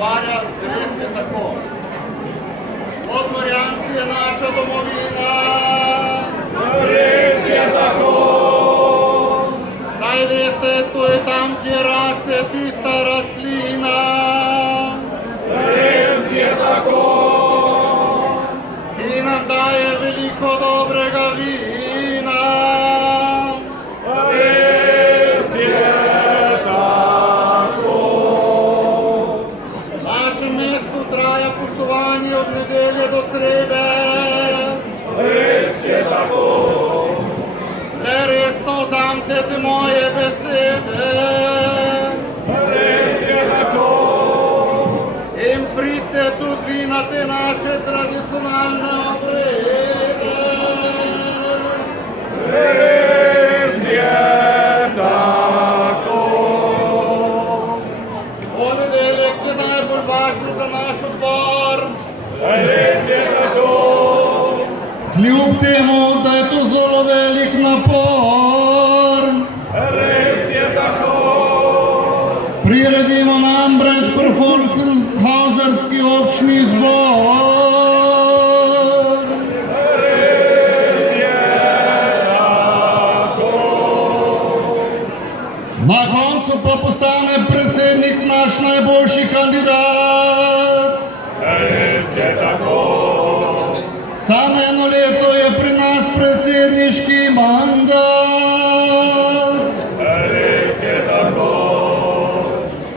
Варя, зрис je tako. Podmorjanci je naša domovina. Res je tako. Saj veste, to je tam, kjer raste tista rastlina. Res je tako. Ki nam daje veliko dobrega vina. Res je tako. V našem mestu traja pustovanje od nedelje do srede. Res je tako. Le resno vzamete moje besede. Res je tako. In pridite tudi na te naše tradicionalne obrede. Res je tako. Ponedeljek je najbolj važen za naš odbor. Res je tako. Kljub temu, da je to zelo velik napor, Res je tako. priredimo namreč Performance-hauserski občni zbor. Res je tako. Na koncu pa postane predsednik naš najboljši kandidat. Res je tako. Samo eno leto je pri nas predsedniški mandat, Res je tako.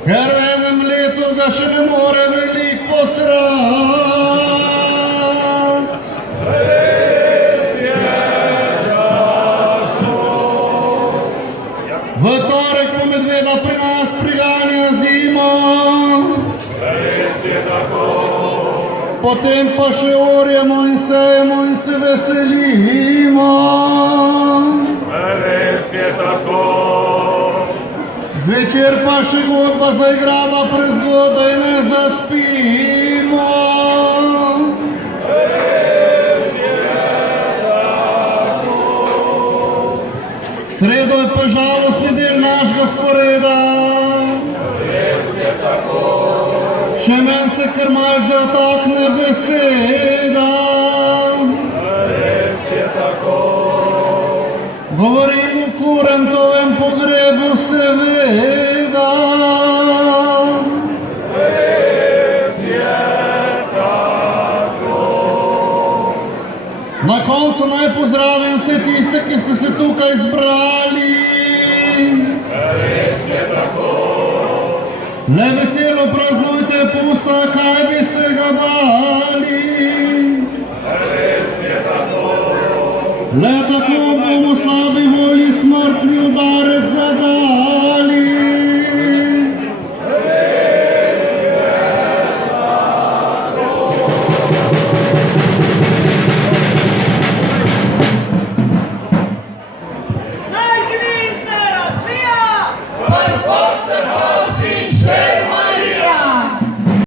ker v enem letu ga še ne more veliko posrati. Res je tako. V torek po medveda pri nas priganja zimo, Res je tako. potem pa še orjemo in sejemo in se veselimo. Res je tako. Zvečer pa še godba zaigrava prezgodaj, ne zaspimo. Res je tako. Sredo je pa žalostni del našega sporeda. Res je tako. Še meni se kar malo zatakne beseda. Res je tako. Govorim o kurentovem pogrebu seveda. Res je tako. Na koncu naj pozdravim vse tiste, ki ste se tukaj zbrali. Res je tako. Le veselo praznujte pusta, kaj bi se ga bali. Res je tako. Le tako bomo slabi volji smrtni udarec zadali.